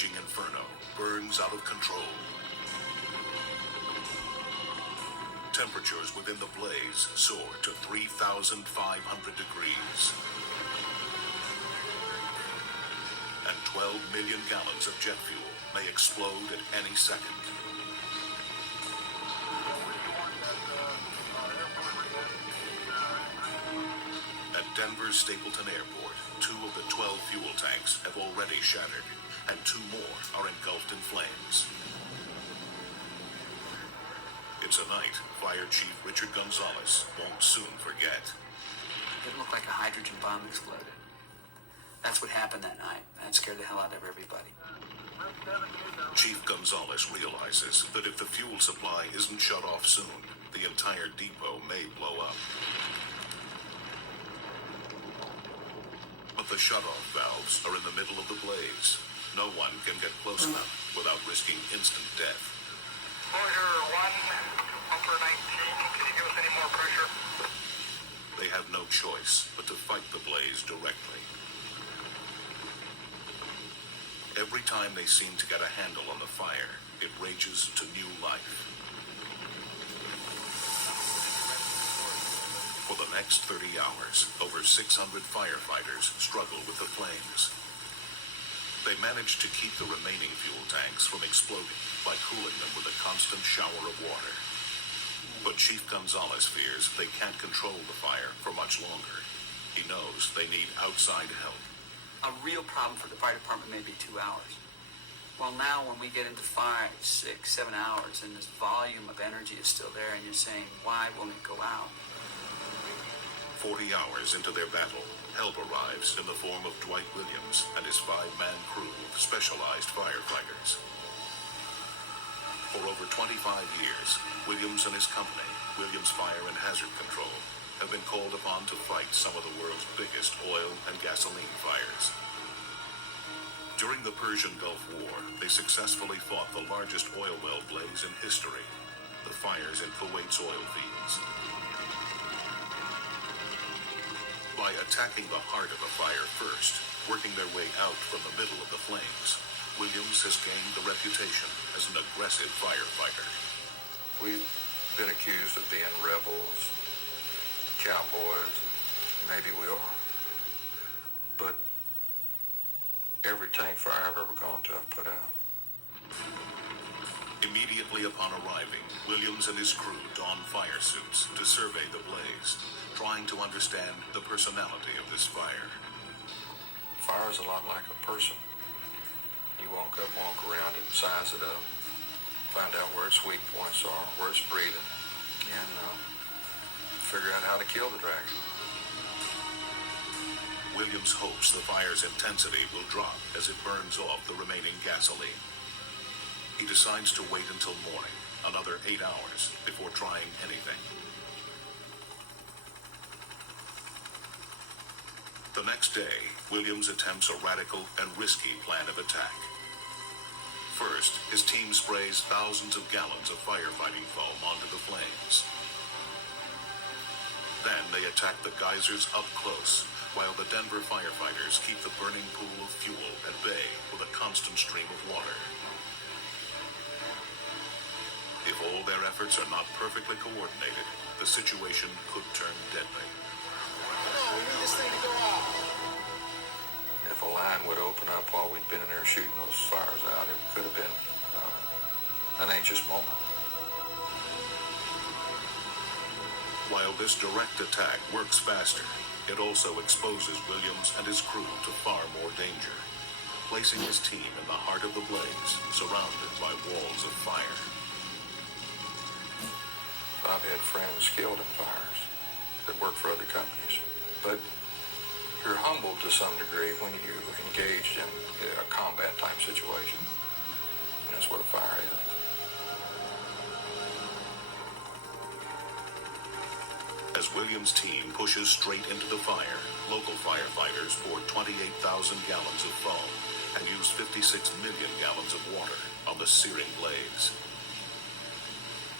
raging inferno burns out of control. Temperatures within the blaze soar to 3,500 degrees. And 12 million gallons of jet fuel may explode at any second. At Denver's Stapleton Airport, 2 of the 12 fuel tanks have already shattered, and 2 more are engulfed in flames. It's a night Fire Chief Richard Gonzales won't soon forget. It looked like a hydrogen bomb exploded. That's what happened that night. That scared the hell out of everybody. Chief Gonzales realizes that if the fuel supply isn't shut off soon, the entire depot may blow up. But the shutoff valves are in the middle of the blaze. No one can get close enough without risking instant death. Exposure 1, upper 19. Can you give us any more pressure? They have no choice but to fight the blaze directly. Every time they seem to get a handle on the fire, it rages to new life. For the next 30 hours, over 600 firefighters struggle with the flames. They manage to keep the remaining fuel tanks from exploding by cooling them with a constant shower of water. But Chief Gonzales fears they can't control the fire for much longer. He knows they need outside help. A real problem for the fire department may be 2 hours. Well, now when we get into 5, 6, 7 hours and this volume of energy is still there and you're saying, why won't it go out? 40 hours into their battle, help arrives in the form of Dwight Williams and his 5-man crew of specialized firefighters. For over 25 years, Williams and his company, Williams Fire and Hazard Control, have been called upon to fight some of the world's biggest oil and gasoline fires. During the Persian Gulf War, they successfully fought the largest oil well blaze in history, the fires in Kuwait's oil fields. By attacking the heart of a fire first, working their way out from the middle of the flames, Williams has gained a reputation as an aggressive firefighter. We've been accused of being rebels, cowboys. Maybe we are. But every tank fire I've ever gone to, I've put out. Immediately upon arriving, Williams and his crew don fire suits to survey the blaze, trying to understand the personality of this fire. Fire's a lot like a person. You walk around it, size it up, find out where its weak points are, where it's breathing, and figure out how to kill the dragon. Williams hopes the fire's intensity will drop as it burns off the remaining gasoline. He decides to wait until morning, another 8 hours, before trying anything. The next day, Williams attempts a radical and risky plan of attack. First, his team sprays thousands of gallons of firefighting foam onto the flames. Then they attack the geysers up close, while the Denver firefighters keep the burning pool of fuel at bay with a constant stream of water. If all their efforts are not perfectly coordinated, the situation could turn deadly. No, we need this thing to go out. If a line would open up while we'd been in there shooting those fires out, it could have been an anxious moment. While this direct attack works faster, it also exposes Williams and his crew to far more danger, placing his team in the heart of the blaze, surrounded by walls of fire. I've had friends killed in fires that work for other companies, but you're humbled to some degree when you engage in a combat type situation. And that's what a fire is. As Williams' team pushes straight into the fire, local firefighters pour 28,000 gallons of foam and use 56 million gallons of water on the searing blaze.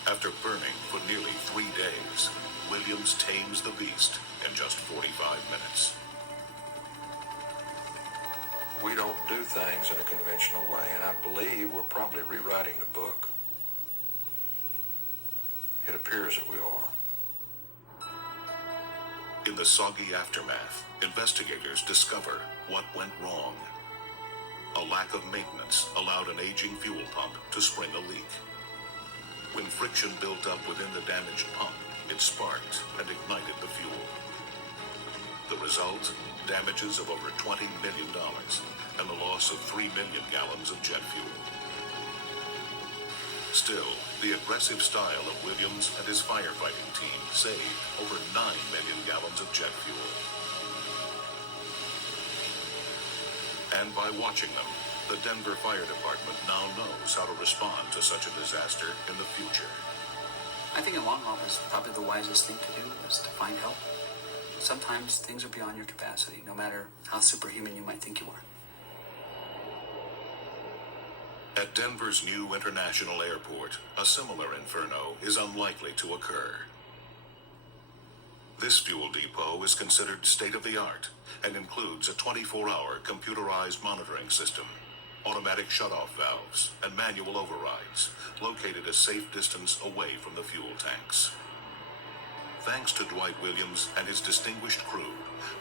After burning for nearly 3 days, Williams tames the beast in just 45 minutes. We don't do things in a conventional way, and I believe we're probably rewriting the book. It appears that we are. In the soggy aftermath, investigators discover what went wrong. A lack of maintenance allowed an aging fuel pump to spring a leak. When friction built up within the damaged pump, it sparked and ignited the fuel. The result? Damages of over $20 million and the loss of 3 million gallons of jet fuel. Still, the aggressive style of Williams and his firefighting team saved over 9 million gallons of jet fuel. And by watching them, the Denver Fire Department now knows how to respond to such a disaster in the future. I think in the long haul was probably the wisest thing to do was to find help. Sometimes things are beyond your capacity, no matter how superhuman you might think you are. At Denver's new international airport, a similar inferno is unlikely to occur. This fuel depot is considered state-of-the-art and includes a 24-hour computerized monitoring system, automatic shutoff valves, and manual overrides, located a safe distance away from the fuel tanks. Thanks to Dwight Williams and his distinguished crew,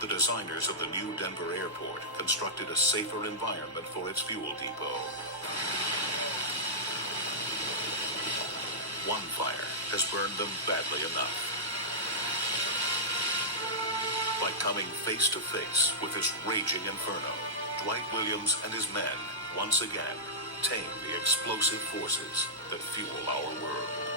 the designers of the new Denver airport constructed a safer environment for its fuel depot. One fire has burned them badly enough. By coming face to face with this raging inferno, Dwight Williams and his men once again tame the explosive forces that fuel our world.